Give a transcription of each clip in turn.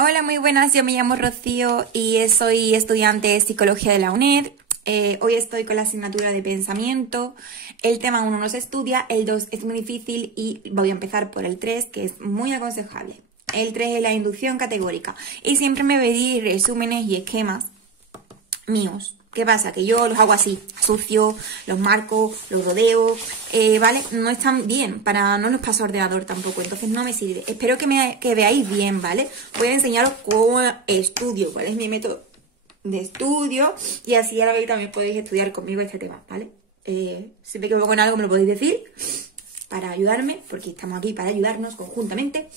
Hola, muy buenas. Yo me llamo Rocío y soy estudiante de Psicología de la UNED. Hoy estoy con la asignatura de Pensamiento. El tema 1 no se estudia, el 2 es muy difícil y voy a empezar por el 3, que es muy aconsejable. El 3 es la inducción categórica y siempre me pedís resúmenes y esquemas míos. ¿Qué pasa? Que yo los hago así, sucio, los marco, los rodeo, ¿vale? No están bien, no los paso a ordenador tampoco, entonces no me sirve. Espero que veáis bien, ¿vale? Voy a enseñaros cómo estudio, cuál es mi método de estudio, y así a la vez también podéis estudiar conmigo este tema, ¿vale? Si me equivoco en algo me lo podéis decir para ayudarme, porque estamos aquí para ayudarnos conjuntamente.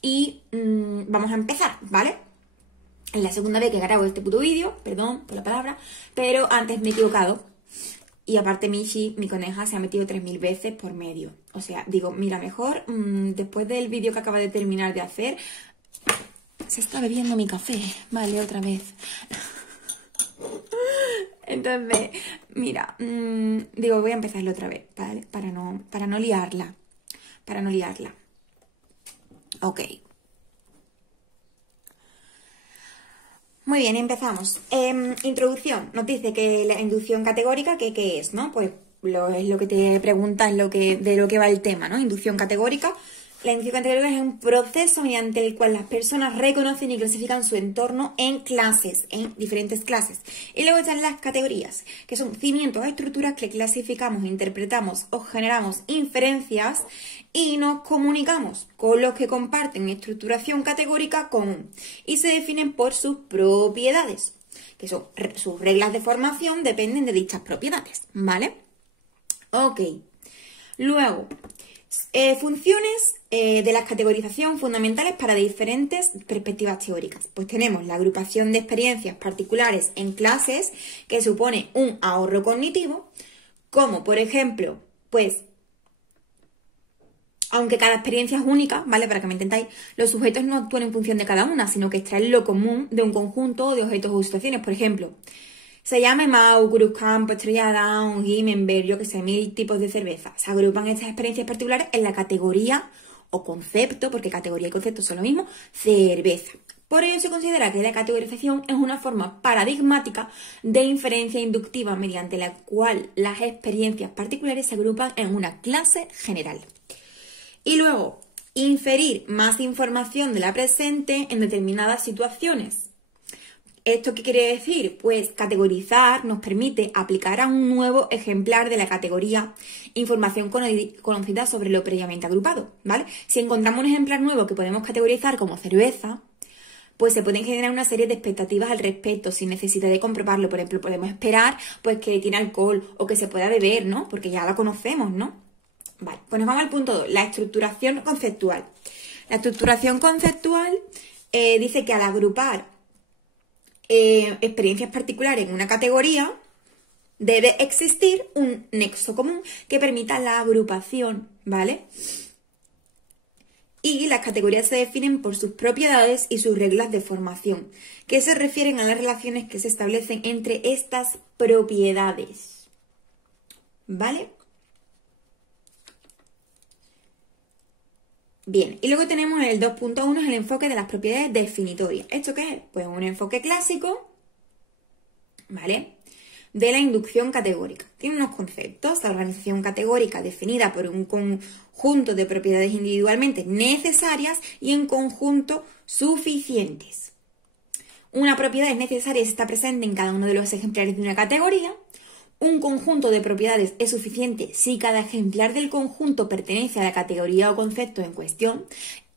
Y vamos a empezar, ¿vale? Es la segunda vez que grabo este puto vídeo, perdón por la palabra, pero antes me he equivocado. Y aparte Michi, mi coneja, se ha metido 3000 veces por medio. O sea, digo, mira, mejor después del vídeo que acaba de terminar de hacer, se está bebiendo mi café. Vale, otra vez. Entonces, mira, digo, voy a empezarlo otra vez, ¿vale? Para no liarla. Para no liarla. Ok. Muy bien, empezamos. Introducción. Nos dice que la inducción categórica, ¿qué es, no? Pues es lo que te preguntan, de lo que va el tema, ¿no? Inducción categórica. La inducción categórica es un proceso mediante el cual las personas reconocen y clasifican su entorno en clases, en diferentes clases. Y luego están las categorías, que son cimientos o estructuras que clasificamos, interpretamos o generamos inferencias y nos comunicamos con los que comparten estructuración categórica común y se definen por sus propiedades, que son sus reglas de formación, dependen de dichas propiedades, ¿vale? Ok. Luego, funciones de la categorización fundamentales para diferentes perspectivas teóricas. Pues tenemos la agrupación de experiencias particulares en clases, que supone un ahorro cognitivo, como por ejemplo, pues, aunque cada experiencia es única, ¿vale? Para que me entendáis, los sujetos no actúan en función de cada una, sino que extraen lo común de un conjunto de objetos o situaciones. Por ejemplo, se llama Mau, Cruzcampo, Estrella Damm, Gimenberg, yo que sé, 1000 tipos de cerveza. Se agrupan estas experiencias particulares en la categoría o concepto, porque categoría y concepto son lo mismo, cerveza. Por ello se considera que la categorización es una forma paradigmática de inferencia inductiva mediante la cual las experiencias particulares se agrupan en una clase general. Y luego, inferir más información de la presente en determinadas situaciones. ¿Esto qué quiere decir? Pues categorizar nos permite aplicar a un nuevo ejemplar de la categoría información conocida sobre lo previamente agrupado, ¿vale? Si encontramos un ejemplar nuevo que podemos categorizar como cerveza, pues se pueden generar una serie de expectativas al respecto sin necesidad de comprobarlo. Por ejemplo, podemos esperar pues que tiene alcohol o que se pueda beber, ¿no? Porque ya la conocemos, ¿no? Vale, pues nos vamos al punto 2, la estructuración conceptual. La estructuración conceptual dice que al agrupar experiencias particulares en una categoría, debe existir un nexo común que permita la agrupación, ¿vale? Y las categorías se definen por sus propiedades y sus reglas de formación, que se refieren a las relaciones que se establecen entre estas propiedades, ¿vale? Bien, y luego tenemos el 2.1, es el enfoque de las propiedades definitorias. ¿Esto qué es? Pues un enfoque clásico, ¿vale?, de la inducción categórica. Tiene unos conceptos: la organización categórica definida por un conjunto de propiedades individualmente necesarias y en conjunto suficientes. Una propiedad es necesaria si está presente en cada uno de los ejemplares de una categoría. Un conjunto de propiedades es suficiente si cada ejemplar del conjunto pertenece a la categoría o concepto en cuestión.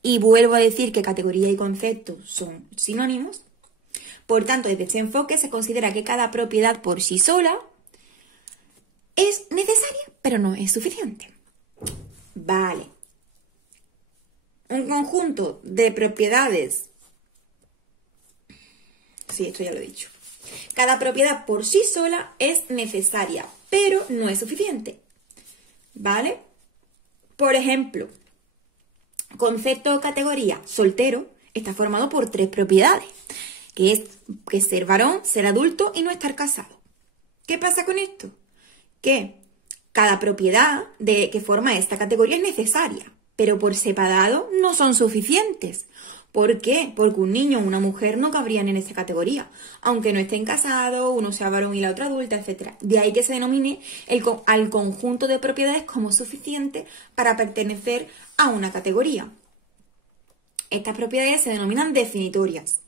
Y vuelvo a decir que categoría y concepto son sinónimos. Por tanto, desde este enfoque se considera que cada propiedad por sí sola es necesaria, pero no es suficiente. Vale. Un conjunto de propiedades. Sí, esto ya lo he dicho. Cada propiedad por sí sola es necesaria, pero no es suficiente, ¿vale? Por ejemplo, concepto o categoría soltero está formado por 3 propiedades, que es ser varón, ser adulto y no estar casado. ¿Qué pasa con esto? Que cada propiedad que forma esta categoría es necesaria, pero por separado no son suficientes. ¿Por qué? Porque un niño o una mujer no cabrían en esta categoría, aunque no estén casados, uno sea varón y la otra adulta, etc. De ahí que se denomine al conjunto de propiedades como suficiente para pertenecer a una categoría. Estas propiedades se denominan definitorias,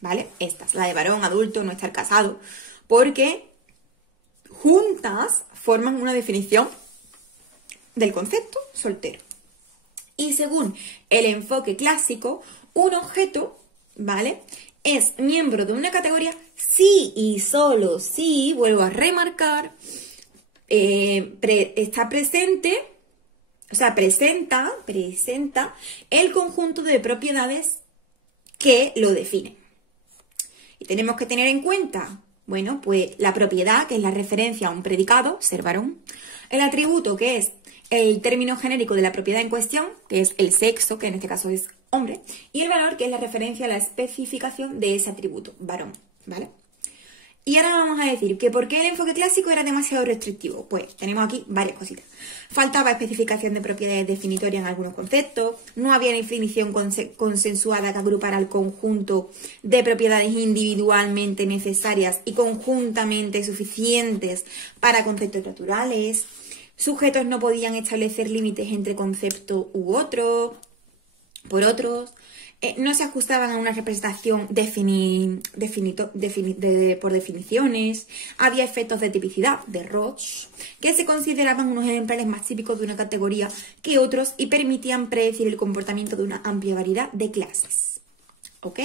¿vale? Estas, la de varón, adulto, no estar casado, porque juntas forman una definición del concepto soltero. Y según el enfoque clásico, un objeto, ¿vale?, es miembro de una categoría si y solo si, vuelvo a remarcar, está presente, o sea, presenta el conjunto de propiedades que lo definen. Y tenemos que tener en cuenta, bueno, pues la propiedad, que es la referencia a un predicado, ser varón, el atributo, que es el término genérico de la propiedad en cuestión, que es el sexo, que en este caso es hombre, y el valor, que es la referencia a la especificación de ese atributo, varón, ¿vale? Y ahora vamos a decir que por qué el enfoque clásico era demasiado restrictivo. Pues tenemos aquí varias cositas. Faltaba especificación de propiedades definitorias en algunos conceptos, no había definición consensuada que agrupara el conjunto de propiedades individualmente necesarias y conjuntamente suficientes para conceptos naturales, sujetos no podían establecer límites entre conceptos u otros, por otros. No se ajustaban a una representación por definiciones, había efectos de tipicidad, de Roche, que se consideraban unos ejemplares más típicos de una categoría que otros y permitían predecir el comportamiento de una amplia variedad de clases. ¿Ok?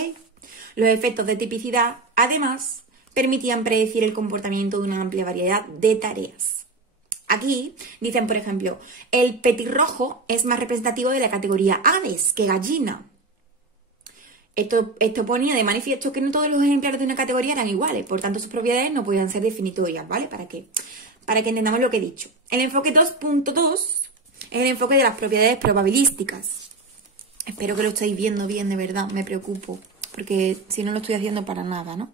Los efectos de tipicidad, además, permitían predecir el comportamiento de una amplia variedad de tareas. Aquí dicen, por ejemplo, el petirrojo es más representativo de la categoría aves que gallina. Esto ponía de manifiesto que no todos los ejemplares de una categoría eran iguales, por tanto sus propiedades no podían ser definitorias, ¿vale? Para que entendamos lo que he dicho. El enfoque 2.2 es el enfoque de las propiedades probabilísticas. Espero que lo estéis viendo bien, de verdad, me preocupo, porque si no lo estoy haciendo para nada, ¿no?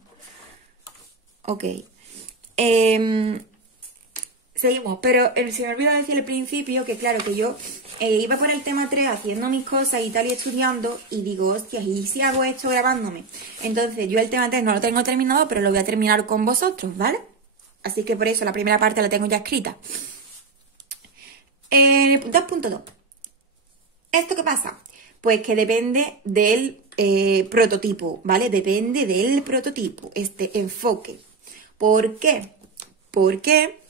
Ok. Seguimos, pero se me olvidó decir al principio que claro, que yo iba por el tema 3 haciendo mis cosas y tal y estudiando y digo, hostias, ¿y si hago esto grabándome? Entonces yo el tema 3 no lo tengo terminado, pero lo voy a terminar con vosotros, ¿vale? Así que por eso la primera parte la tengo ya escrita. 2.2. ¿Esto qué pasa? Pues que depende del prototipo, ¿vale? Depende del prototipo, este enfoque. ¿Por qué? Porque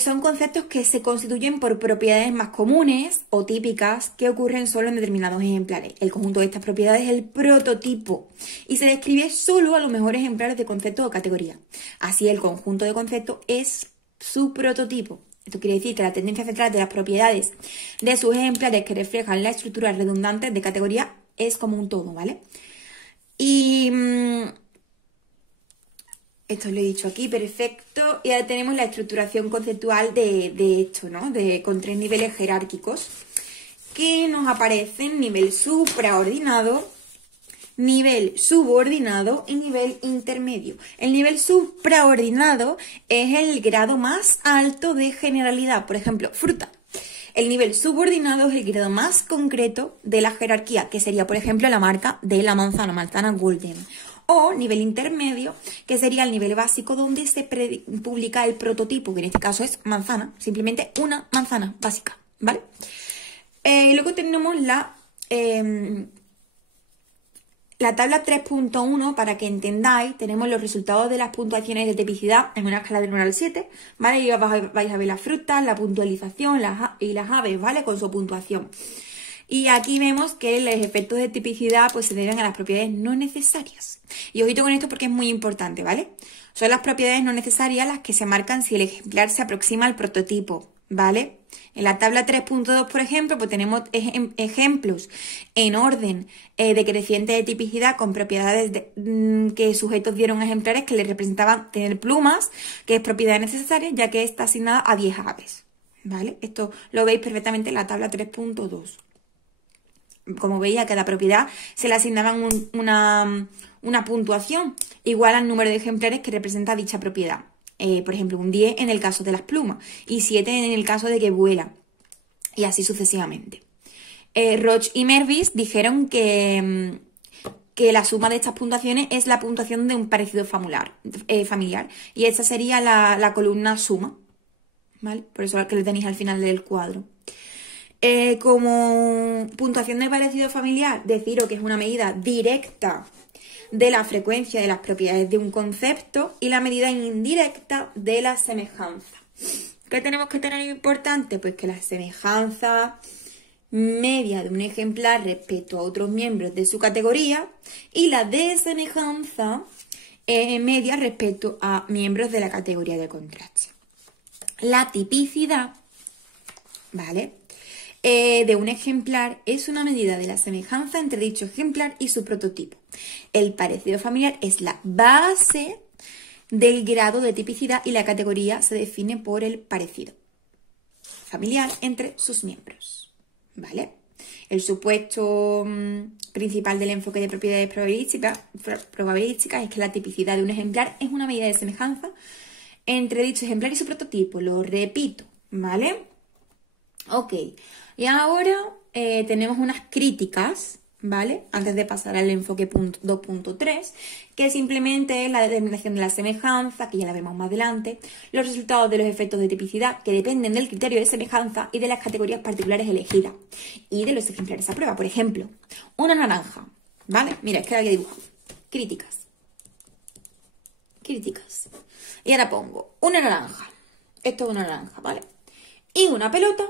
son conceptos que se constituyen por propiedades más comunes o típicas que ocurren solo en determinados ejemplares. El conjunto de estas propiedades es el prototipo y se describe solo a los mejores ejemplares de conceptos o categoría. Así, el conjunto de conceptos es su prototipo. Esto quiere decir que la tendencia central de las propiedades de sus ejemplares que reflejan la estructura redundante de categoría es como un todo, ¿vale? Y esto lo he dicho aquí, perfecto. Y ahora tenemos la estructuración conceptual de esto, ¿no? Con 3 niveles jerárquicos que nos aparecen: nivel supraordinado, nivel subordinado y nivel intermedio. El nivel supraordinado es el grado más alto de generalidad, por ejemplo, fruta. El nivel subordinado es el grado más concreto de la jerarquía, que sería, por ejemplo, la marca de la manzana Golden. O nivel intermedio, que sería el nivel básico donde se publica el prototipo, que en este caso es manzana, simplemente una manzana básica, ¿vale? Luego tenemos la tabla 3.1, para que entendáis. Tenemos los resultados de las puntuaciones de tipicidad en una escala del 1 al 7, ¿vale? Y vais a ver las frutas, la puntualización y las aves, ¿vale? Con su puntuación. Y aquí vemos que los efectos de tipicidad pues se deben a las propiedades no necesarias. Y ojito con esto porque es muy importante, ¿vale? Son las propiedades no necesarias las que se marcan si el ejemplar se aproxima al prototipo, ¿vale? En la tabla 3.2, por ejemplo, pues tenemos ejemplos en orden decreciente de tipicidad con propiedades que sujetos dieron a ejemplares que les representaban tener plumas, que es propiedad necesaria, ya que está asignada a 10 aves, ¿vale? Esto lo veis perfectamente en la tabla 3.2. Como veis, a cada propiedad se le asignaban una puntuación igual al número de ejemplares que representa dicha propiedad. Por ejemplo, un 10 en el caso de las plumas y 7 en el caso de que vuela, y así sucesivamente. Roche y Mervis dijeron que la suma de estas puntuaciones es la puntuación de un parecido familiar. Y esta sería la columna suma, ¿vale? Por eso es que lo tenéis al final del cuadro. Como puntuación de parecido familiar, deciros que es una medida directa de la frecuencia de las propiedades de un concepto y la medida indirecta de la semejanza. ¿Qué tenemos que tener importante? Pues que la semejanza media de un ejemplar respecto a otros miembros de su categoría y la desemejanza media respecto a miembros de la categoría de contraste. La tipicidad, ¿vale? De un ejemplar es una medida de la semejanza entre dicho ejemplar y su prototipo. El parecido familiar es la base del grado de tipicidad y la categoría se define por el parecido familiar entre sus miembros, ¿vale? El supuesto principal del enfoque de propiedades probabilísticas es que la tipicidad de un ejemplar es una medida de semejanza entre dicho ejemplar y su prototipo. Lo repito, ¿vale? Ok, y ahora tenemos unas críticas, ¿vale? Antes de pasar al enfoque 2.3, que simplemente es la determinación de la semejanza, que ya la vemos más adelante, los resultados de los efectos de tipicidad, que dependen del criterio de semejanza y de las categorías particulares elegidas, y de los ejemplares a prueba. Por ejemplo, una naranja, ¿vale? Mira, es que la había dibujado. Críticas. Y ahora pongo una naranja. Esto es una naranja, ¿vale? Y una pelota.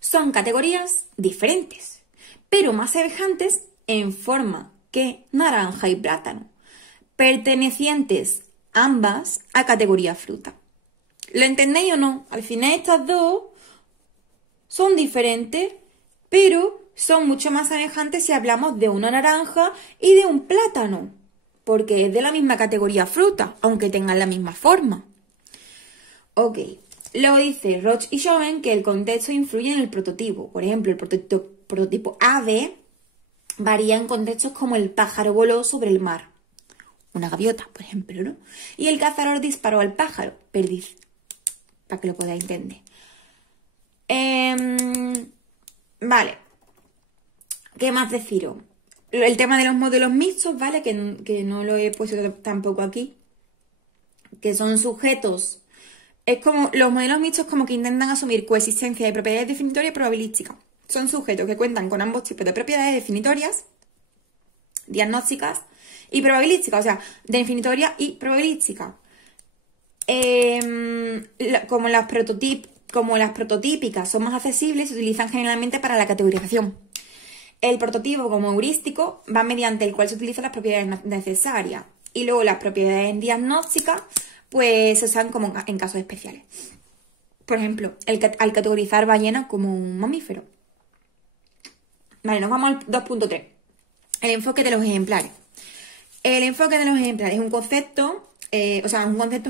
Son categorías diferentes, pero más semejantes en forma que naranja y plátano, pertenecientes ambas a categoría fruta. ¿Lo entendéis o no? Al final estas dos son diferentes, pero son mucho más semejantes si hablamos de una naranja y de un plátano, porque es de la misma categoría fruta, aunque tengan la misma forma. Ok, luego dice Roche y Chauvin que el contexto influye en el prototipo. Por ejemplo, el prototipo ave varía en contextos como el pájaro voló sobre el mar. Una gaviota, por ejemplo, ¿no? Y el cazador disparó al pájaro, perdiz, para que lo podáis entender. Vale, ¿qué más deciros? El tema de los modelos mixtos, ¿vale? Que no lo he puesto tampoco aquí. Que son sujetos. Es como, los modelos mixtos como que intentan asumir coexistencia de propiedades definitorias y probabilísticas. Son sujetos que cuentan con ambos tipos de propiedades definitorias, diagnósticas y probabilísticas, o sea, definitoria y probabilística. Como las prototípicas son más accesibles, se utilizan generalmente para la categorización. El prototipo como heurístico va mediante el cual se utilizan las propiedades necesarias. Y luego las propiedades diagnósticas pues se usan como en casos especiales. Por ejemplo, al categorizar ballenas como un mamífero. Vale, nos vamos al 2.3. El enfoque de los ejemplares. El enfoque de los ejemplares es un concepto, es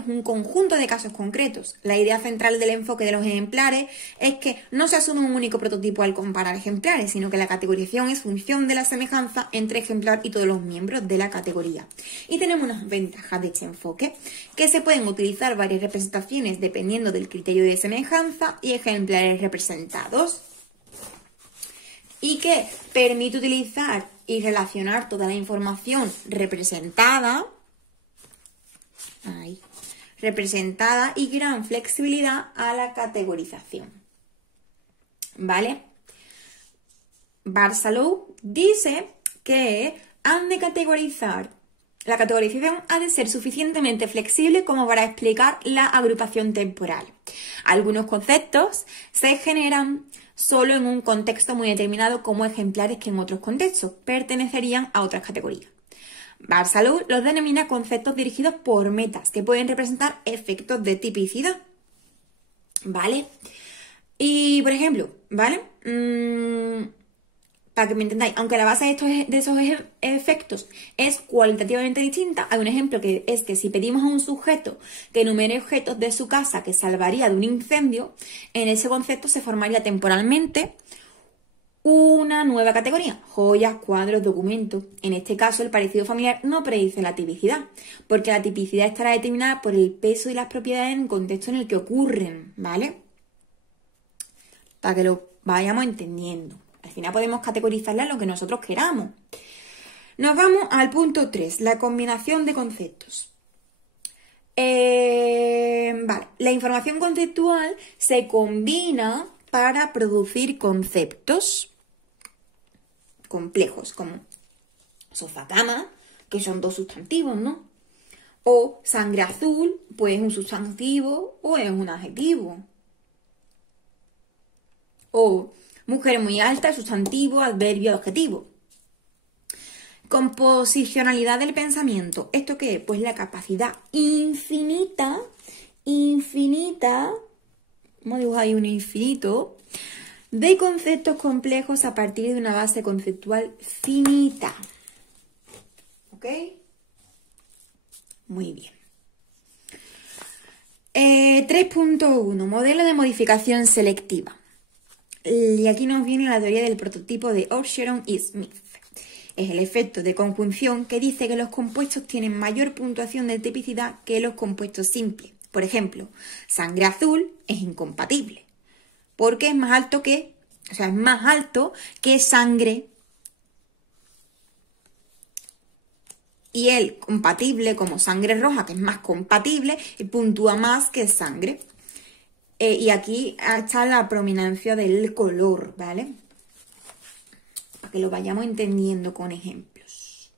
un conjunto de casos concretos. La idea central del enfoque de los ejemplares es que no se asume un único prototipo al comparar ejemplares, sino que la categorización es función de la semejanza entre ejemplar y todos los miembros de la categoría. Y tenemos unas ventajas de este enfoque, que se pueden utilizar varias representaciones dependiendo del criterio de semejanza y ejemplares representados, y que permite utilizar y relacionar toda la información representada y gran flexibilidad a la categorización. ¿Vale? Barsalou dice que la categorización ha de ser suficientemente flexible como para explicar la agrupación temporal. Algunos conceptos se generan solo en un contexto muy determinado como ejemplares que en otros contextos pertenecerían a otras categorías. Barsalou los denomina conceptos dirigidos por metas que pueden representar efectos de tipicidad. ¿Vale? Y, por ejemplo, ¿vale? Para que me entendáis, aunque la base de esos efectos es cualitativamente distinta, hay un ejemplo que es que si pedimos a un sujeto que enumere objetos de su casa que salvaría de un incendio, en ese concepto se formaría temporalmente una nueva categoría, joyas, cuadros, documentos. En este caso, el parecido familiar no predice la tipicidad, porque la tipicidad estará determinada por el peso y las propiedades en el contexto en el que ocurren, ¿vale? Para que lo vayamos entendiendo. Al final podemos categorizarla en lo que nosotros queramos. Nos vamos al punto 3, la combinación de conceptos. Vale, la información conceptual se combina para producir conceptos complejos, como sofá-cama, que son dos sustantivos, ¿no? O sangre azul, pues es un sustantivo o es un adjetivo. O mujer muy alta, sustantivo, adverbio, adjetivo. Composicionalidad del pensamiento. ¿Esto qué es? Pues la capacidad infinita, vamos a dibujar ahí un infinito, de conceptos complejos a partir de una base conceptual finita. ¿Ok? Muy bien. 3.1. Modelo de modificación selectiva. Y aquí nos viene la teoría del prototipo de Orgeron y Smith. Es el efecto de conjunción que dice que los compuestos tienen mayor puntuación de tipicidad que los compuestos simples. Por ejemplo, sangre azul es incompatible, porque es más alto que, es más alto que sangre. Y el compatible, como sangre roja, que es más compatible, y puntúa más que sangre. Y aquí está la prominencia del color, ¿vale? Para que lo vayamos entendiendo con ejemplos.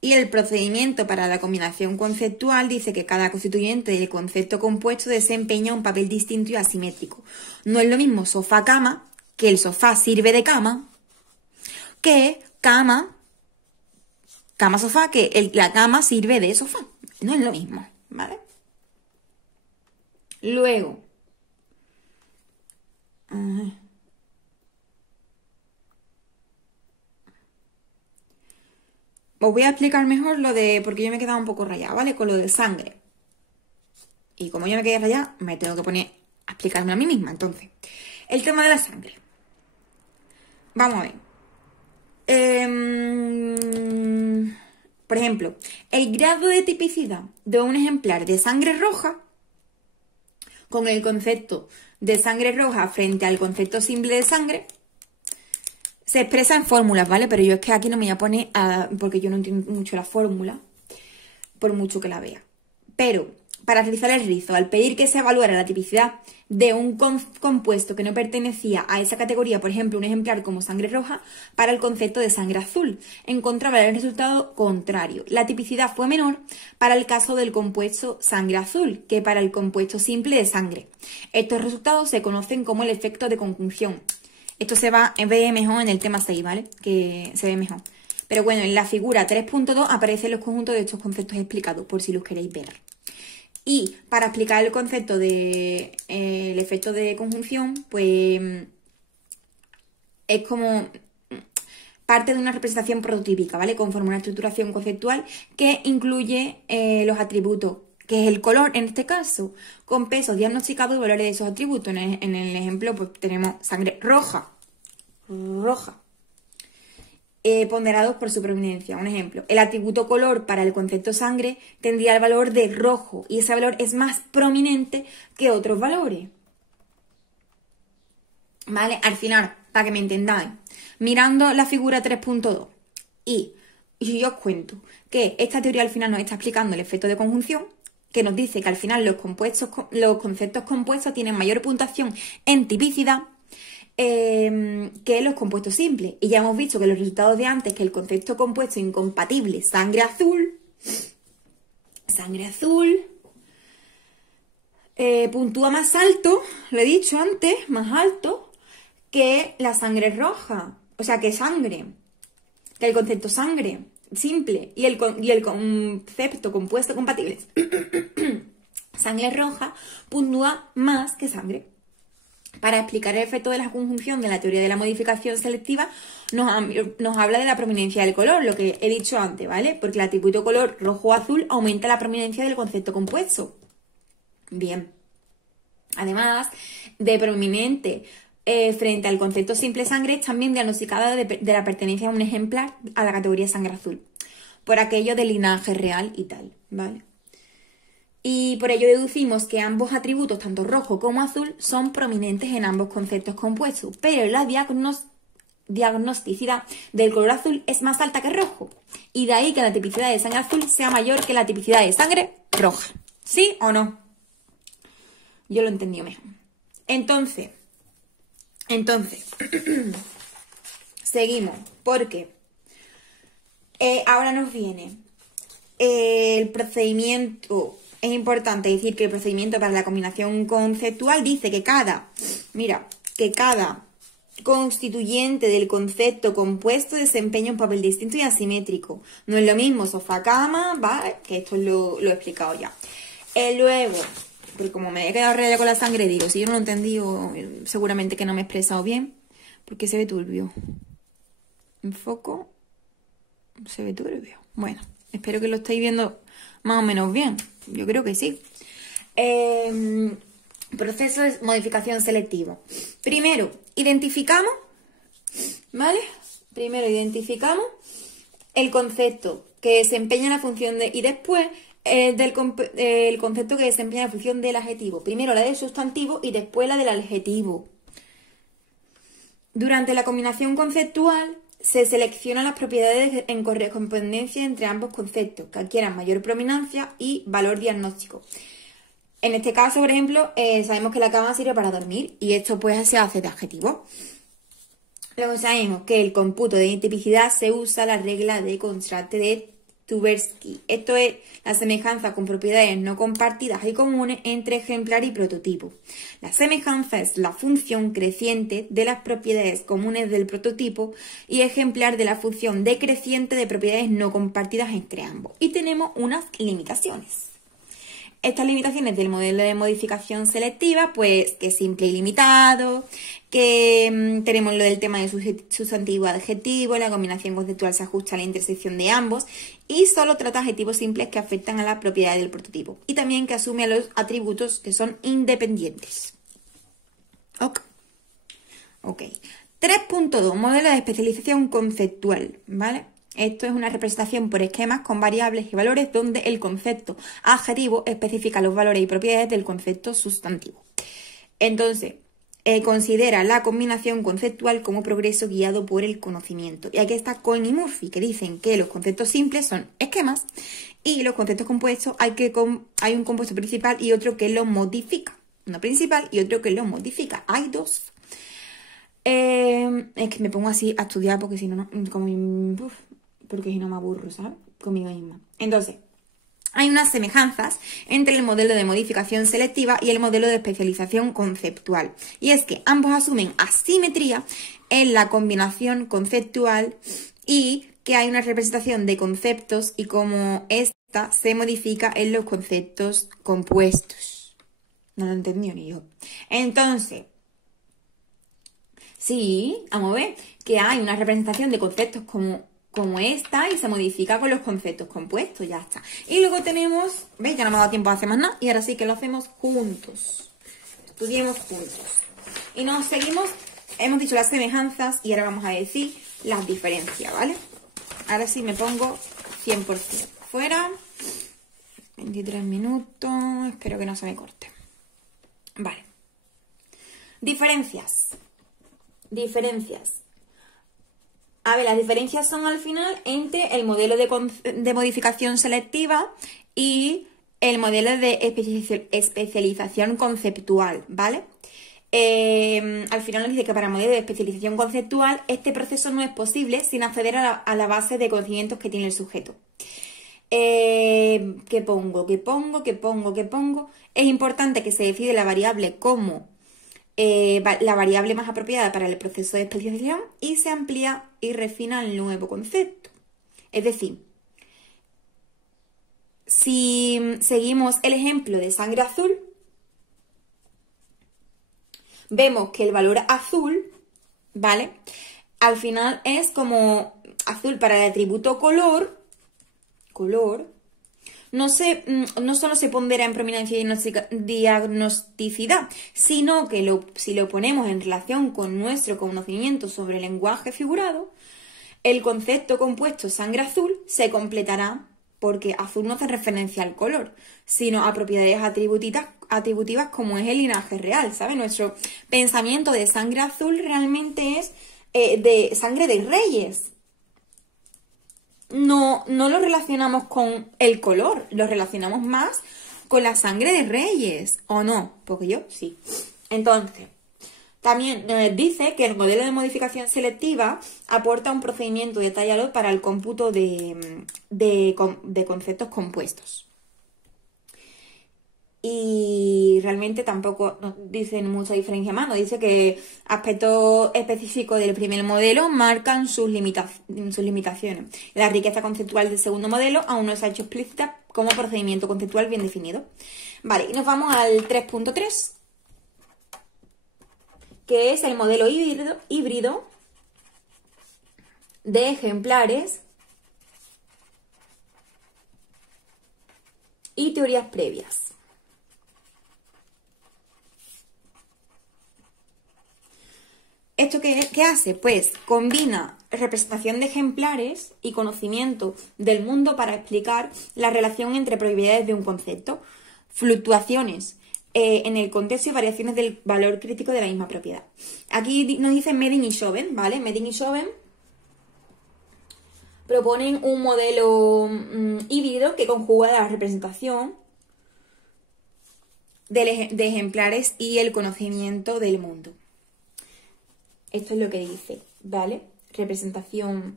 Y el procedimiento para la combinación conceptual dice que cada constituyente del concepto compuesto desempeña un papel distinto y asimétrico. No es lo mismo sofá-cama, que el sofá sirve de cama, que cama-sofá, que la cama sirve de sofá. No es lo mismo, ¿vale? Luego, os voy a explicar mejor lo de, porque yo me he quedado un poco rayada, ¿vale? Con lo de sangre. Y como yo me quedé rayada, me tengo que poner a explicarme a mí misma. Entonces, el tema de la sangre. Vamos a ver. Por ejemplo, el grado de tipicidad de un ejemplar de sangre roja con el concepto de sangre roja frente al concepto simple de sangre se expresa en fórmulas, ¿vale? Pero yo es que aquí no me voy a poner porque yo no entiendo mucho la fórmula, por mucho que la vea. Pero para realizar el rizo, al pedir que se evaluara la tipicidad de un compuesto que no pertenecía a esa categoría, por ejemplo, un ejemplar como sangre roja, para el concepto de sangre azul, encontraba el resultado contrario. La tipicidad fue menor para el caso del compuesto sangre azul que para el compuesto simple de sangre. Estos resultados se conocen como el efecto de conjunción. Esto se ve mejor en el tema 6, ¿vale? Que se ve mejor. Pero bueno, en la figura 3.2 aparecen los conjuntos de estos conceptos explicados, por si los queréis ver. Y para explicar el concepto de el efecto de conjunción, pues es como parte de una representación prototípica, ¿vale? Conforme una estructuración conceptual que incluye los atributos, que es el color en este caso, con pesos diagnosticados y valores de esos atributos. En el ejemplo, pues tenemos sangre roja, ponderados por su prominencia. Un ejemplo, el atributo color para el concepto sangre tendría el valor de rojo y ese valor es más prominente que otros valores. ¿Vale? Al final, para que me entendáis, mirando la figura 3.2 y yo os cuento que esta teoría al final nos está explicando el efecto de conjunción, que nos dice que al final los conceptos compuestos tienen mayor puntuación en tipicidad que los compuestos simples. Y ya hemos visto que los resultados de antes, que el concepto compuesto incompatible, sangre azul, puntúa más alto, lo he dicho antes, más alto que la sangre roja. O sea, que el concepto sangre simple y el concepto compuesto compatible, sangre roja, puntúa más que sangre. Para explicar el efecto de la conjunción de la teoría de la modificación selectiva, nos habla de la prominencia del color, lo que he dicho antes, ¿vale? Porque el atributo color rojo o azul aumenta la prominencia del concepto compuesto. Bien. Además de prominente frente al concepto simple sangre es también diagnosticada de la pertenencia a un ejemplar a la categoría sangre azul, por aquello del linaje real y tal, ¿vale? Y por ello deducimos que ambos atributos, tanto rojo como azul, son prominentes en ambos conceptos compuestos, pero la diagnosticidad del color azul es más alta que rojo, y de ahí que la tipicidad de sangre azul sea mayor que la tipicidad de sangre roja. ¿Sí o no? Yo lo he entendido mejor. Entonces, seguimos, porque ahora nos viene el procedimiento. Es importante decir que el procedimiento para la combinación conceptual dice que cada constituyente del concepto compuesto desempeña un papel distinto y asimétrico. No es lo mismo sofá-cama, ¿vale? Que esto lo he explicado ya. Luego, porque como me he quedado rayada con la sangre, digo, si yo no lo he entendido, seguramente que no me he expresado bien, porque se ve turbio. Enfoco, se ve turbio. Bueno, espero que lo estéis viendo más o menos bien. Yo creo que sí. Proceso de modificación selectiva. Primero, identificamos, ¿vale? Primero identificamos el concepto que desempeña la función de... Y después el concepto que desempeña la función del adjetivo. Primero la del sustantivo y después la del adjetivo. Durante la combinación conceptual se seleccionan las propiedades en correspondencia entre ambos conceptos, que adquieran mayor prominencia y valor diagnóstico. En este caso, por ejemplo, sabemos que la cama sirve para dormir y esto pues se hace de adjetivo. Luego sabemos que el cómputo de tipicidad se usa la regla de contraste de Tversky. Esto es la semejanza con propiedades no compartidas y comunes entre ejemplar y prototipo. La semejanza es la función creciente de las propiedades comunes del prototipo y ejemplar de la función decreciente de propiedades no compartidas entre ambos. Y tenemos unas limitaciones. Estas limitaciones del modelo de modificación selectiva, pues que es simple y limitado, que tenemos lo del tema de sustantivo adjetivo, la combinación conceptual se ajusta a la intersección de ambos y solo trata adjetivos simples que afectan a la propiedad del prototipo y también que asume a los atributos que son independientes. Ok. 3.2. Modelo de especialización conceptual, ¿vale? Esto es una representación por esquemas con variables y valores donde el concepto adjetivo especifica los valores y propiedades del concepto sustantivo. Entonces, considera la combinación conceptual como progreso guiado por el conocimiento. Y aquí está Cohen y Murphy, que dicen que los conceptos simples son esquemas y los conceptos compuestos hay un compuesto principal y otro que lo modifica. Uno principal y otro que lo modifica. Hay dos. Es que me pongo así a estudiar porque si no, porque si no me aburro, ¿sabes? Conmigo misma. Entonces, hay unas semejanzas entre el modelo de modificación selectiva y el modelo de especialización conceptual. Y es que ambos asumen asimetría en la combinación conceptual y que hay una representación de conceptos y cómo esta se modifica en los conceptos compuestos. No lo he entendido ni yo. Entonces, sí, vamos a ver que hay una representación de conceptos como esta y se modifica con los conceptos compuestos, ya está. Y luego tenemos, ¿veis? Ya no me ha dado tiempo a hacer más nada y ahora sí que lo hacemos juntos. Estudiemos juntos. Y nos seguimos, hemos dicho las semejanzas y ahora vamos a decir las diferencias, ¿vale? Ahora sí me pongo 100% fuera. 23 minutos, espero que no se me corte. Vale. Diferencias. A ver, las diferencias son al final entre el modelo de modificación selectiva y el modelo de especialización conceptual, ¿vale? Al final nos dice que para el modelo de especialización conceptual este proceso no es posible sin acceder a la base de conocimientos que tiene el sujeto. ¿Qué pongo? Es importante que se decide la variable como la variable más apropiada para el proceso de especialización y se amplía y refina el nuevo concepto. Es decir, si seguimos el ejemplo de sangre azul, vemos que el valor azul, ¿vale? Al final es como azul para el atributo color, no solo se pondera en prominencia y diagnosticidad, sino que si lo ponemos en relación con nuestro conocimiento sobre el lenguaje figurado, el concepto compuesto sangre azul se completará porque azul no hace referencia al color, sino a propiedades atributivas como es el linaje real, ¿sabes? Nuestro pensamiento de sangre azul realmente es de sangre de reyes. No lo relacionamos con el color, lo relacionamos más con la sangre de reyes, ¿o no? Porque yo sí. Entonces, también dice que el modelo de modificación selectiva aporta un procedimiento detallado para el cómputo de conceptos compuestos. Y realmente tampoco nos dicen mucha diferencia más. Nos dice que aspectos específicos del primer modelo marcan sus limitaciones. La riqueza conceptual del segundo modelo aún no se ha hecho explícita como procedimiento conceptual bien definido. Vale, y nos vamos al 3.3, que es el modelo híbrido de ejemplares y teorías previas. ¿Esto qué hace? Pues combina representación de ejemplares y conocimiento del mundo para explicar la relación entre propiedades de un concepto, fluctuaciones en el contexto y variaciones del valor crítico de la misma propiedad. Aquí nos dice Medin y Schoven, ¿vale? Medin y Schoven proponen un modelo híbrido que conjuga la representación de ejemplares y el conocimiento del mundo. Esto es lo que dice, ¿vale? Representación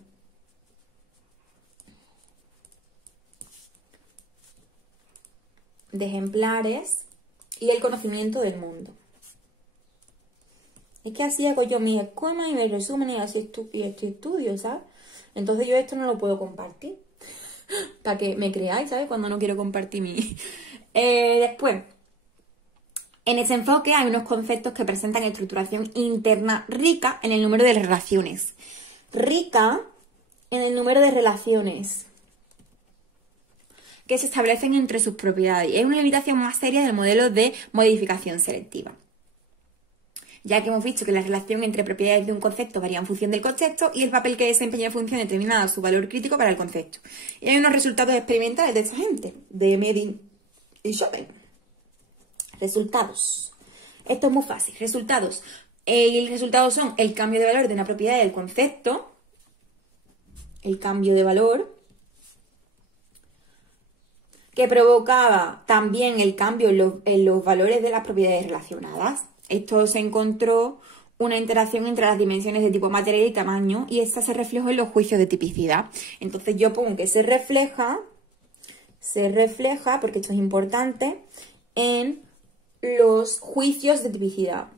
de ejemplares y el conocimiento del mundo. Es que así hago yo mis esquemas y mis resúmenes y así estudio, ¿sabes? Entonces yo esto no lo puedo compartir. Para que me creáis, ¿sabes? Cuando no quiero compartir mi... Después... En ese enfoque hay unos conceptos que presentan estructuración interna rica en el número de relaciones. Rica en el número de relaciones que se establecen entre sus propiedades. Es una limitación más seria del modelo de modificación selectiva, ya que hemos visto que la relación entre propiedades de un concepto varía en función del contexto y el papel que desempeña en función determinada su valor crítico para el concepto. Y hay unos resultados experimentales de esta gente, de Medin y Schoven. Resultados. Esto es muy fácil. Resultados. El resultado son el cambio de valor de una propiedad del concepto. El cambio de valor. Que provocaba también el cambio en los valores de las propiedades relacionadas. Esto se encontró una interacción entre las dimensiones de tipo material y tamaño. Y esta se reflejó en los juicios de tipicidad. Entonces yo pongo que se refleja, porque esto es importante, en los juicios de tipicidad.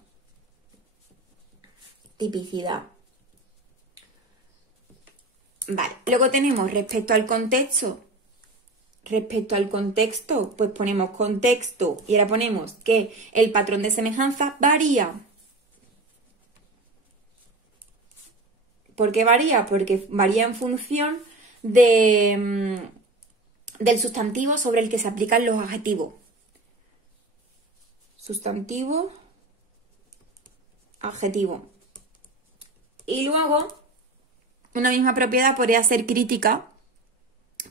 Vale, luego tenemos respecto al contexto, pues ponemos contexto y ahora ponemos que el patrón de semejanza varía. ¿Por qué varía? Porque varía en función del sustantivo sobre el que se aplican los adjetivos. Sustantivo, adjetivo. Y luego, una misma propiedad podría ser crítica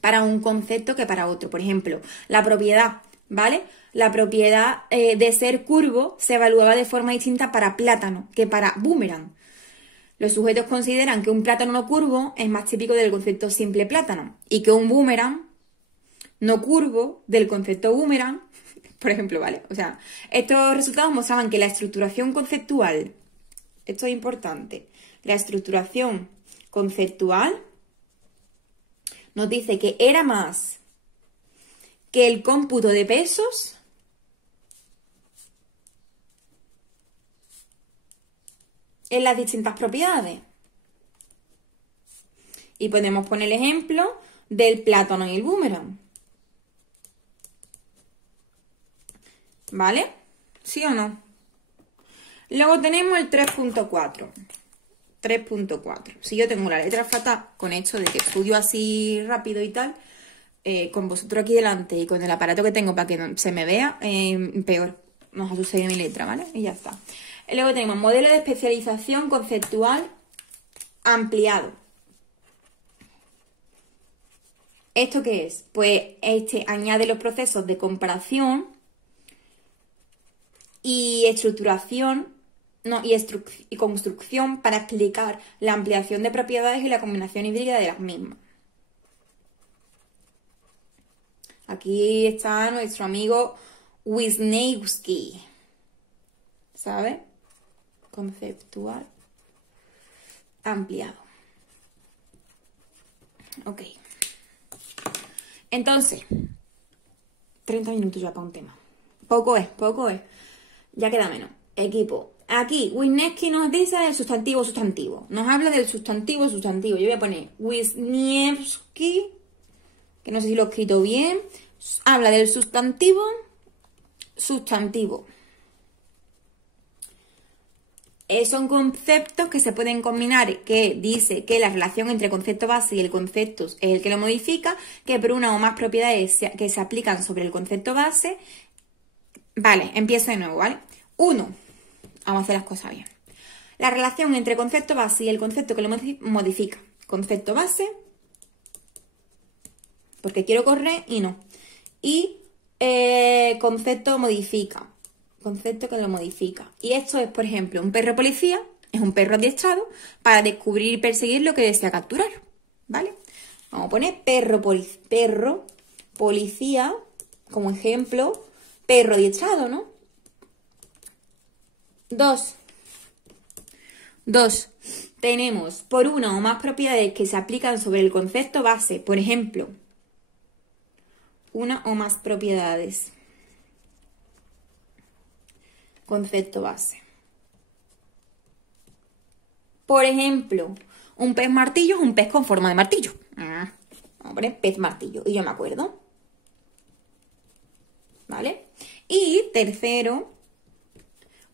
para un concepto que para otro. Por ejemplo, la propiedad, ¿vale? La propiedad de ser curvo se evaluaba de forma distinta para plátano que para boomerang. Los sujetos consideran que un plátano no curvo es más típico del concepto simple plátano y que un boomerang no curvo del concepto boomerang, por ejemplo, ¿vale? O sea, estos resultados mostraban que la estructuración conceptual, esto es importante, la estructuración conceptual nos dice que era más que el cómputo de pesos en las distintas propiedades. Y podemos poner el ejemplo del plátano y el boomerang. ¿Vale? ¿Sí o no? Luego tenemos el 3.4. 3.4. Si yo tengo la letra fatal con esto de que estudio así rápido y tal, con vosotros aquí delante y con el aparato que tengo para que no se me vea, peor. Nos ha sucedido mi letra, ¿vale? Y ya está. Y luego tenemos modelo de especialización conceptual ampliado. ¿Esto qué es? Pues este añade los procesos de comparación y estructuración, no, y construcción para explicar la ampliación de propiedades y la combinación híbrida de las mismas. Aquí está nuestro amigo Wisniewski, ¿sabes? Conceptual ampliado. Ok. Entonces, 30 minutos ya para un tema. Poco es. Ya queda menos. Equipo. Aquí, Wisniewski nos dice del sustantivo. Nos habla del sustantivo. Yo voy a poner Wisniewski, que no sé si lo he escrito bien. Habla del sustantivo. Son conceptos que se pueden combinar, que dice que la relación entre concepto base y el concepto es el que lo modifica, que por una o más propiedades que se aplican sobre el concepto base. Vale, empiezo de nuevo, ¿vale? 1. Vamos a hacer las cosas bien. La relación entre concepto base y el concepto que lo modifica. Concepto base, porque quiero correr y no. Y concepto modifica. Concepto que lo modifica. Y esto es, por ejemplo, un perro policía, es un perro adiestrado para descubrir y perseguir lo que desea capturar, ¿vale? Vamos a poner perro policía como ejemplo, perro adiestrado, ¿no? 2. Tenemos por una o más propiedades que se aplican sobre el concepto base, por ejemplo, una o más propiedades. Concepto base. Por ejemplo, un pez martillo es un pez con forma de martillo. Vamos a poner pez martillo. Y yo me acuerdo. ¿Vale? Y tercero,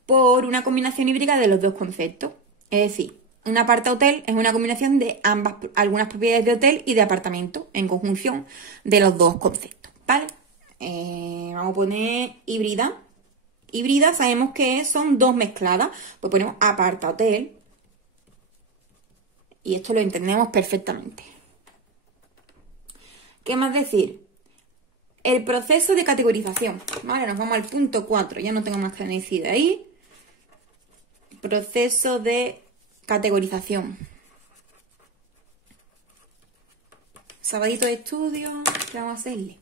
por una combinación híbrida de los dos conceptos. Es decir, un aparta-hotel es una combinación de algunas propiedades de hotel y de apartamento en conjunción de los dos conceptos. ¿Vale? Vamos a poner híbrida. Híbrida sabemos que son dos mezcladas. Pues ponemos aparta-hotel. Y esto lo entendemos perfectamente. ¿Qué más decir? El proceso de categorización. Vale, nos vamos al punto 4. Ya no tengo más que decir ahí. Proceso de categorización. Sabadito de estudio. ¿Qué vamos a hacerle?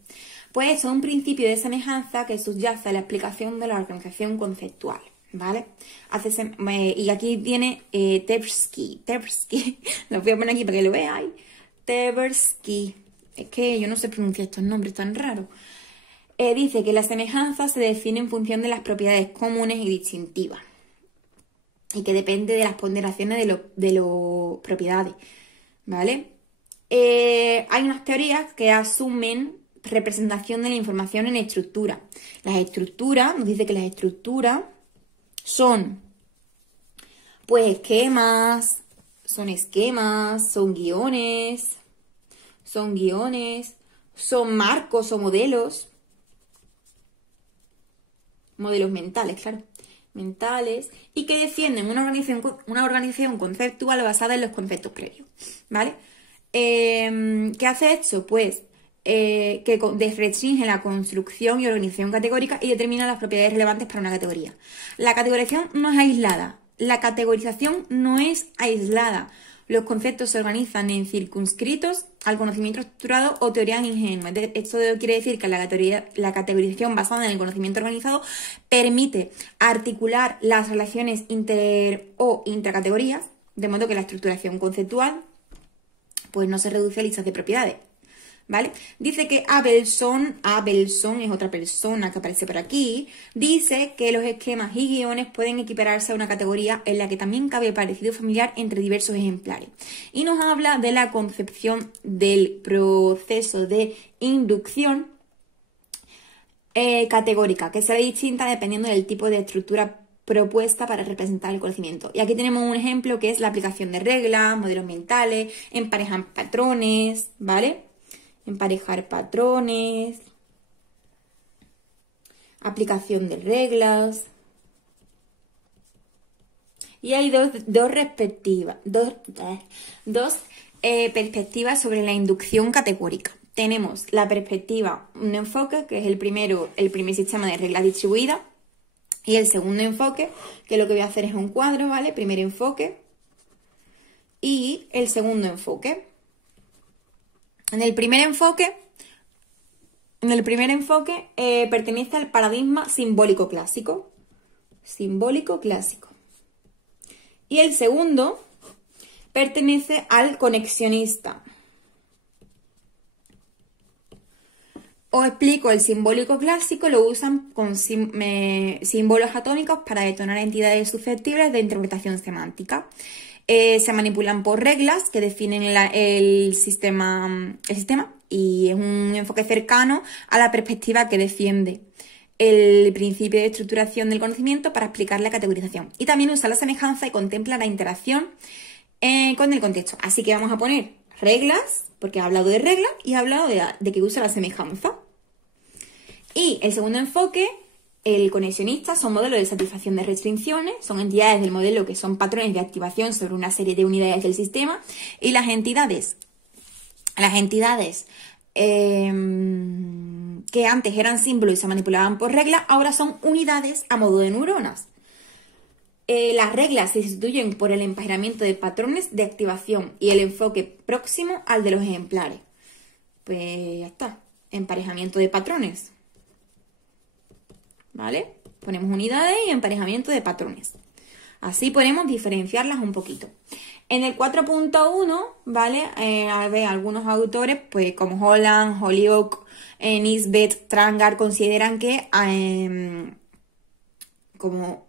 Pues eso es un principio de semejanza que subyace a la explicación de la organización conceptual, ¿vale? Y aquí viene Tversky, lo voy a poner aquí para que lo veáis. Tversky, es que yo no sé pronunciar estos nombres tan raros. Dice que la semejanza se define en función de las propiedades comunes y distintivas y que depende de las ponderaciones de las propiedades, ¿vale? Hay unas teorías que asumen representación de la información en estructura. Las estructuras, nos dice que las estructuras son pues son guiones, son marcos o modelos mentales, claro, mentales, y que defienden una organización conceptual basada en los conceptos previos, ¿vale? ¿Qué hace esto? Pues que restringe la construcción y organización categórica y determina las propiedades relevantes para una categoría. La categorización no es aislada. Los conceptos se organizan en circunscritos al conocimiento estructurado o teorías ingenuas. Esto quiere decir que la categorización basada en el conocimiento organizado permite articular las relaciones intracategorías, de modo que la estructuración conceptual pues no se reduce a listas de propiedades. ¿Vale? Dice que Abelson es otra persona que aparece por aquí, dice que los esquemas y guiones pueden equipararse a una categoría en la que también cabe parecido familiar entre diversos ejemplares. Y nos habla de la concepción del proceso de inducción categórica, que será distinta dependiendo del tipo de estructura propuesta para representar el conocimiento. Y aquí tenemos un ejemplo que es la aplicación de reglas, modelos mentales, emparejan patrones, ¿vale? emparejar patrones, aplicación de reglas. Y hay dos perspectivas sobre la inducción categórica. Tenemos la perspectiva, un enfoque, que es el primer sistema de reglas distribuidas, y el segundo enfoque, que lo que voy a hacer es un cuadro, ¿vale? Primer enfoque y el segundo enfoque. En el primer enfoque pertenece al paradigma simbólico clásico. Simbólico clásico. Y el segundo pertenece al conexionista. Os explico, el simbólico clásico lo usan con símbolos atómicos para detonar entidades susceptibles de interpretación semántica. Se manipulan por reglas que definen el sistema y es un enfoque cercano a la perspectiva que defiende el principio de estructuración del conocimiento para explicar la categorización. Y también usa la semejanza y contempla la interacción con el contexto. Así que vamos a poner reglas, porque ha hablado de reglas y ha hablado de que usa la semejanza. Y el segundo enfoque, el conexionista, son modelos de satisfacción de restricciones, son entidades del modelo que son patrones de activación sobre una serie de unidades del sistema, y las entidades que antes eran símbolos y se manipulaban por reglas, ahora son unidades a modo de neuronas. Las reglas se sustituyen por el emparejamiento de patrones de activación y el enfoque próximo al de los ejemplares. Pues ya está, emparejamiento de patrones. ¿Vale? Ponemos unidades y emparejamiento de patrones. Así podemos diferenciarlas un poquito. En el 4.1, ¿vale? A ver, algunos autores, pues como Holland, Holyoake, Nisbet, Trangar, consideran que como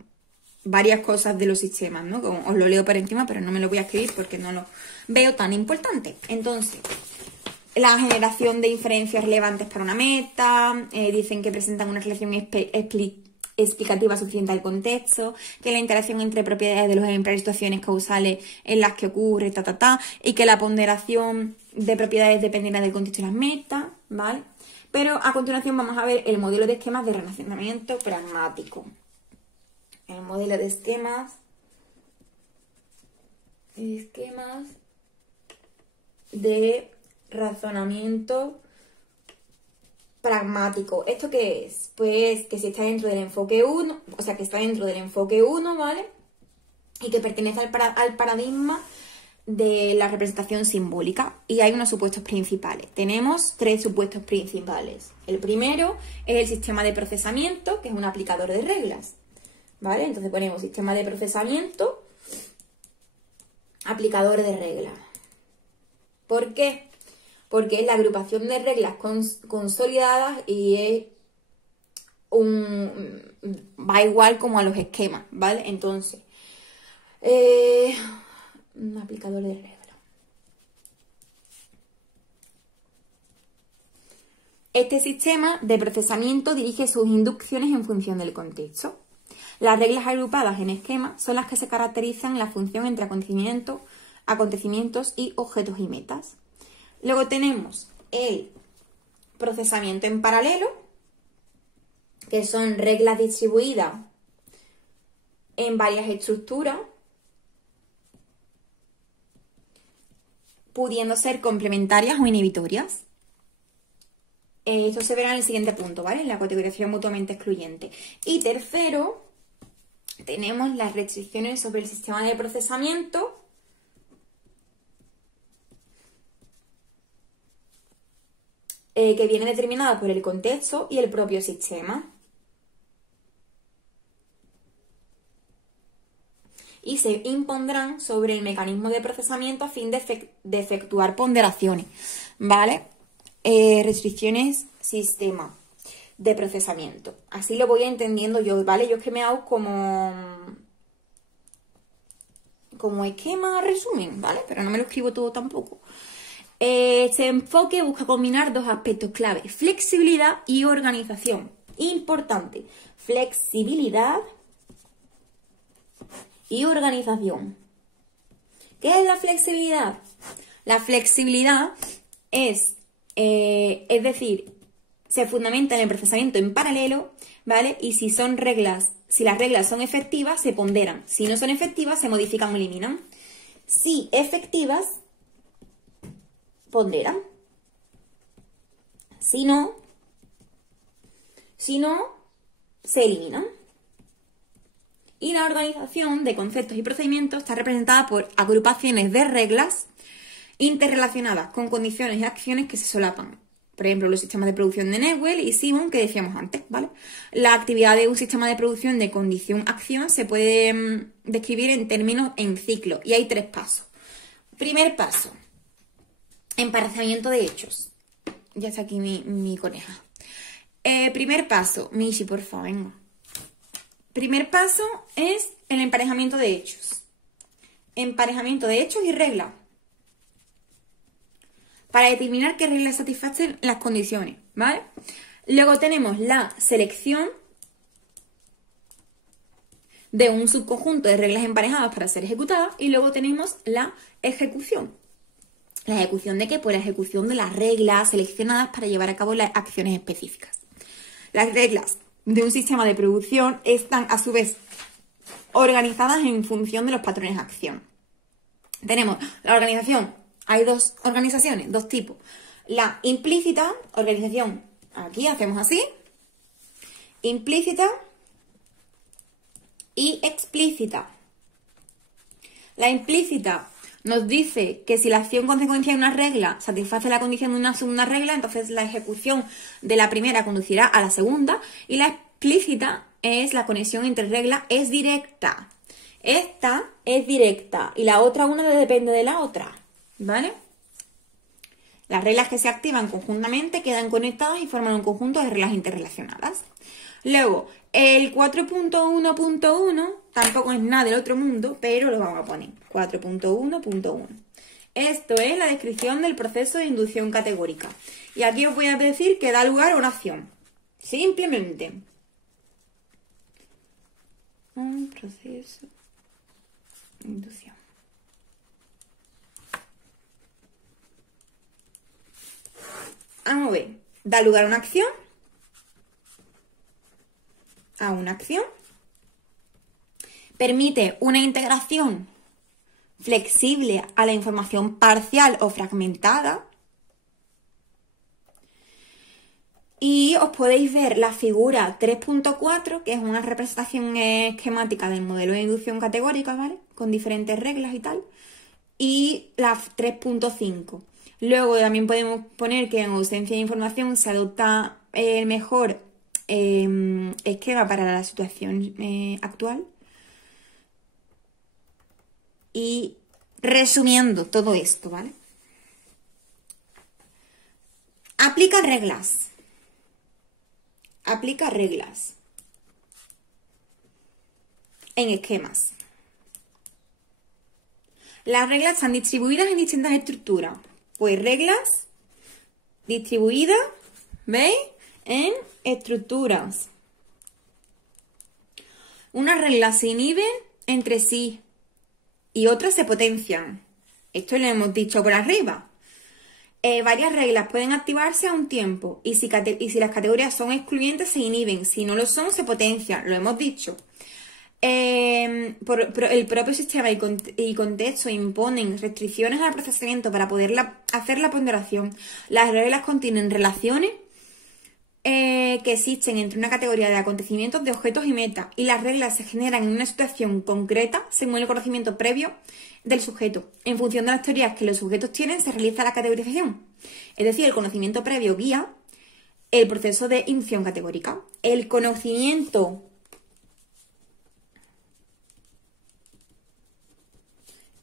varias cosas de los sistemas, ¿no? Como os lo leo por encima, pero no me lo voy a escribir porque no lo veo tan importante. Entonces, la generación de inferencias relevantes para una meta, dicen que presentan una relación explicativa suficiente al contexto, que la interacción entre propiedades de los ejemplares y situaciones causales en las que ocurre, y que la ponderación de propiedades dependerá del contexto de las metas, ¿vale? Pero a continuación vamos a ver el modelo de esquemas de relacionamiento pragmático. El modelo de esquemas de razonamiento pragmático. ¿Esto qué es? Pues que si está dentro del enfoque 1, o sea, que está dentro del enfoque 1, ¿vale? Y que pertenece al paradigma de la representación simbólica. Y hay unos supuestos principales. Tenemos 3 supuestos principales. El primero es el sistema de procesamiento, que es un aplicador de reglas, ¿vale? Entonces ponemos sistema de procesamiento, aplicador de reglas. ¿Por qué? Porque es la agrupación de reglas consolidadas y va igual como a los esquemas, ¿vale? Entonces, un aplicador de reglas. Este sistema de procesamiento dirige sus inducciones en función del contexto. Las reglas agrupadas en esquemas son las que se caracterizan en la función entre acontecimientos y objetos y metas. Luego tenemos el procesamiento en paralelo, que son reglas distribuidas en varias estructuras, pudiendo ser complementarias o inhibitorias. Esto se verá en el siguiente punto, ¿vale? En la categorización mutuamente excluyente. Y tercero, tenemos las restricciones sobre el sistema de procesamiento, que viene determinada por el contexto y el propio sistema. Y se impondrán sobre el mecanismo de procesamiento a fin de efectuar ponderaciones, ¿vale? Restricciones sistema de procesamiento. Así lo voy entendiendo yo, ¿vale? Yo es que me hago como esquema resumen, ¿vale? Pero no me lo escribo todo tampoco. Este enfoque busca combinar 2 aspectos clave: flexibilidad y organización. Importante, flexibilidad y organización. ¿Qué es la flexibilidad? La flexibilidad es Es decir, se fundamenta en el procesamiento en paralelo, ¿vale? Y si son reglas, si las reglas son efectivas, se ponderan. Si no son efectivas, se modifican o eliminan. Si efectivas, ponderan. Si no, se eliminan. Y la organización de conceptos y procedimientos está representada por agrupaciones de reglas interrelacionadas con condiciones y acciones que se solapan. Por ejemplo, los sistemas de producción de Newell y Simon que decíamos antes, ¿vale? La actividad de un sistema de producción de condición-acción se puede describir en términos en ciclo y hay 3 pasos. Primer paso, emparejamiento de hechos. Ya está aquí mi coneja. Primer paso, Michi, por favor, venga. Primer paso es el emparejamiento de hechos. Emparejamiento de hechos y reglas. Para determinar qué reglas satisfacen las condiciones, ¿vale? Luego tenemos la selección de un subconjunto de reglas emparejadas para ser ejecutadas y luego tenemos la ejecución. ¿La ejecución de qué? Pues la ejecución de las reglas seleccionadas para llevar a cabo las acciones específicas. Las reglas de un sistema de producción están a su vez organizadas en función de los patrones de acción. Tenemos la organización. Hay 2 organizaciones, 2 tipos. La implícita, organización, aquí hacemos así, implícita y explícita. La implícita nos dice que si la acción consecuencia de una regla satisface la condición de una segunda regla, entonces la ejecución de la primera conducirá a la segunda, y la explícita es la conexión entre reglas, es directa. Esta es directa y la otra una depende de la otra. ¿Vale? Las reglas que se activan conjuntamente quedan conectadas y forman un conjunto de reglas interrelacionadas. Luego, el 4.1.1 tampoco es nada del otro mundo, pero lo vamos a poner. 4.1.1. Esto es la descripción del proceso de inducción categórica. Y aquí os voy a decir que da lugar a una acción. Simplemente. Un proceso de inducción. Vamos a ver, da lugar a una acción, permite una integración flexible a la información parcial o fragmentada, y os podéis ver la figura 3.4, que es una representación esquemática del modelo de inducción categórica, ¿vale? Con diferentes reglas y tal, y la 3.5. Luego también podemos poner que en ausencia de información se adopta el mejor esquema para la situación actual. Y resumiendo todo esto, ¿vale? Aplica reglas. Aplica reglas en esquemas. Las reglas están distribuidas en distintas estructuras. Pues reglas distribuidas, ¿veis? En estructuras. Unas reglas se inhiben entre sí y otras se potencian. Esto lo hemos dicho por arriba. Varias reglas pueden activarse a un tiempo y si las categorías son excluyentes se inhiben. Si no lo son, se potencian. Lo hemos dicho. El propio sistema y contexto imponen restricciones al procesamiento para poder hacer la ponderación. Las reglas contienen relaciones que existen entre una categoría de acontecimientos, de objetos y metas, y las reglas se generan en una situación concreta según el conocimiento previo del sujeto. En función de las teorías que los sujetos tienen, se realiza la categorización. Es decir, el conocimiento previo guía el proceso de inducción categórica. El conocimiento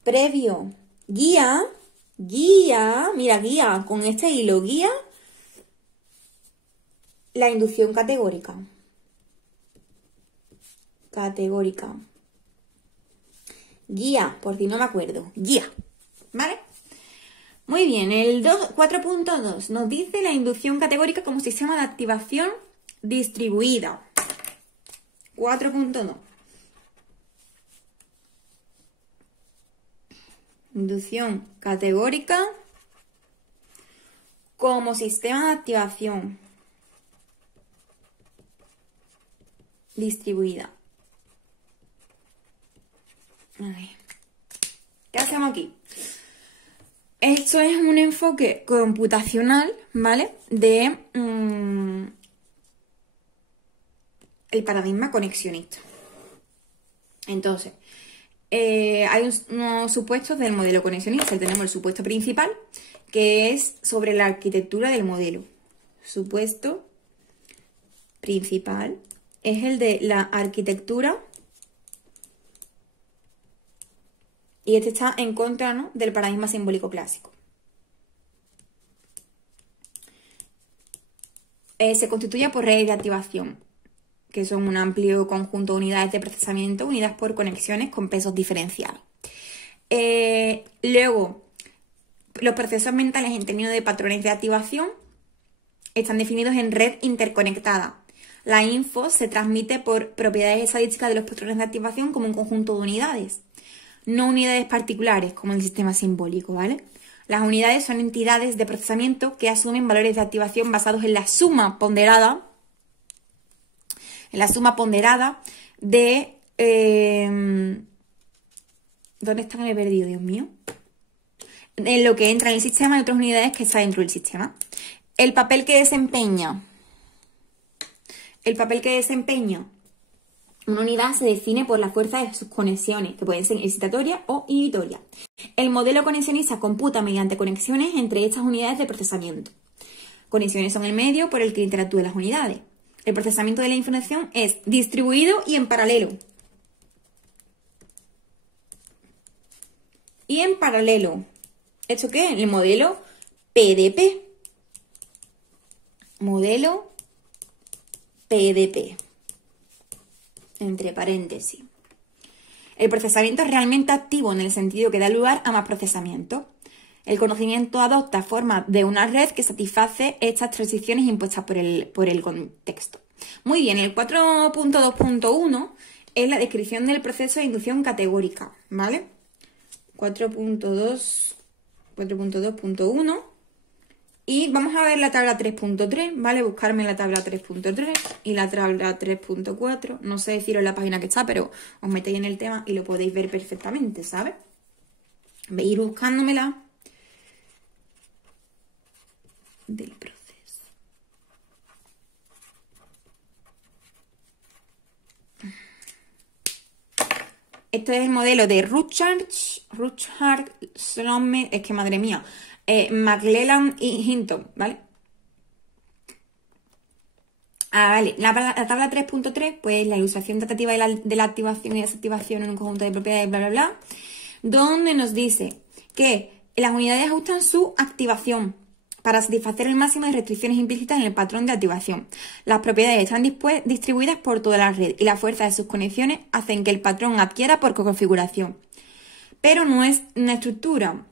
previo guía, mira, guía, con este hilo guía la inducción categórica. Guía, por si no me acuerdo, guía, ¿vale? Muy bien, el 4.2 nos dice la inducción categórica como sistema de activación distribuida. 4.2. Inducción categórica como sistema de activación distribuida. A ver. ¿Qué hacemos aquí? Esto es un enfoque computacional, ¿vale? De el paradigma conexionista. Entonces, hay unos supuestos del modelo conexionista. Tenemos el supuesto principal, que es sobre la arquitectura del modelo. Supuesto principal es el de la arquitectura. Y este está en contra, ¿no?, del paradigma simbólico clásico. Se constituye por redes de activación, que son un amplio conjunto de unidades de procesamiento unidas por conexiones con pesos diferenciados. Luego, los procesos mentales en términos de patrones de activación están definidos en red interconectada. La info se transmite por propiedades estadísticas de los patrones de activación como un conjunto de unidades, no unidades particulares como el sistema simbólico, ¿vale? Las unidades son entidades de procesamiento que asumen valores de activación basados en la suma ponderada de... ¿Dónde está que me he perdido, Dios mío? En lo que entra en el sistema y otras unidades que está dentro del sistema. El papel que desempeña una unidad se define por la fuerza de sus conexiones, que pueden ser excitatorias o inhibitorias. El modelo conexionista computa mediante conexiones entre estas unidades de procesamiento. Conexiones son el medio por el que interactúan las unidades. El procesamiento de la información es distribuido y en paralelo. ¿Esto qué es? El modelo PDP. Modelo PDP. Entre paréntesis. El procesamiento es realmente activo en el sentido que da lugar a más procesamiento. El conocimiento adopta forma de una red que satisface estas transiciones impuestas por el contexto. Muy bien, el 4.2.1 es la descripción del proceso de inducción categórica, ¿vale? 4.2.1 y vamos a ver la tabla 3.3, ¿vale? Buscarme la tabla 3.3 y la tabla 3.4. No sé deciros la página que está, pero os metéis en el tema y lo podéis ver perfectamente, ¿sabes? Voy a ir buscándomela del proceso. Esto es el modelo de Rutherford, Sloan, es que madre mía, McClelland y Hinton, ¿vale? Vale, la tabla 3.3, pues la ilustración tratativa de la activación y desactivación en un conjunto de propiedades, bla, bla, bla, donde nos dice que las unidades ajustan su activación para satisfacer el máximo de restricciones implícitas en el patrón de activación. Las propiedades están distribuidas por toda la red y la fuerza de sus conexiones hacen que el patrón adquiera por configuración. Pero no es una estructura,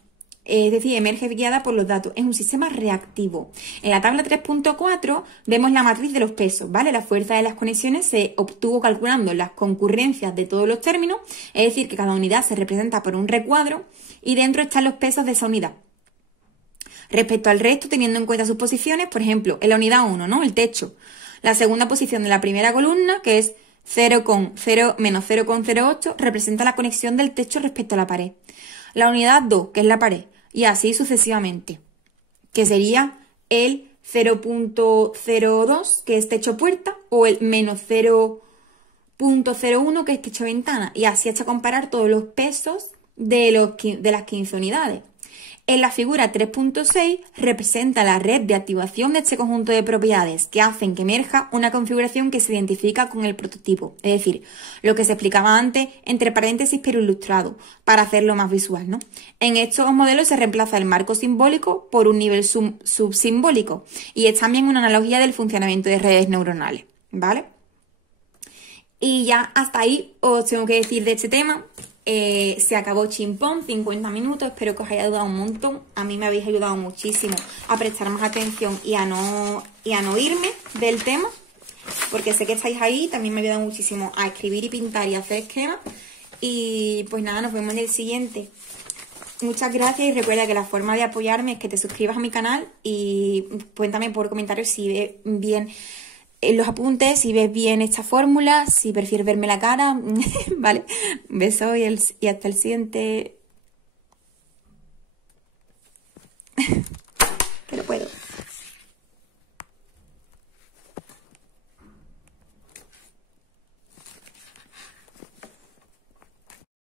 es decir, emerge guiada por los datos. Es un sistema reactivo. En la tabla 3.4 vemos la matriz de los pesos, ¿vale? La fuerza de las conexiones se obtuvo calculando las concurrencias de todos los términos, es decir, que cada unidad se representa por un recuadro y dentro están los pesos de esa unidad. Respecto al resto, teniendo en cuenta sus posiciones, por ejemplo, en la unidad 1, ¿no? El techo. La segunda posición de la primera columna, que es 0,0 menos 0,08, representa la conexión del techo respecto a la pared. La unidad 2, que es la pared, y así sucesivamente, que sería el 0,02, que es techo-puerta, o el menos 0,01, que es techo-ventana, y así hasta comparar todos los pesos de las 15 unidades. En la figura 3.6 representa la red de activación de este conjunto de propiedades que hacen que emerja una configuración que se identifica con el prototipo, es decir, lo que se explicaba antes entre paréntesis pero ilustrado, para hacerlo más visual, ¿no? En estos modelos se reemplaza el marco simbólico por un nivel subsimbólico y es también una analogía del funcionamiento de redes neuronales, ¿vale? Y ya hasta ahí os tengo que decir de este tema. Se acabó chimpón, 50 minutos, espero que os haya ayudado un montón. A mí me habéis ayudado muchísimo a prestar más atención y a no irme del tema, porque sé que estáis ahí. También me ha ayudado muchísimo a escribir y pintar y hacer esquemas. Y pues nada, nos vemos en el siguiente. Muchas gracias y recuerda que la forma de apoyarme es que te suscribas a mi canal y cuéntame por comentarios si ves bien los apuntes, si ves bien esta fórmula, si prefieres verme la cara, ¿vale? Un beso y hasta el siguiente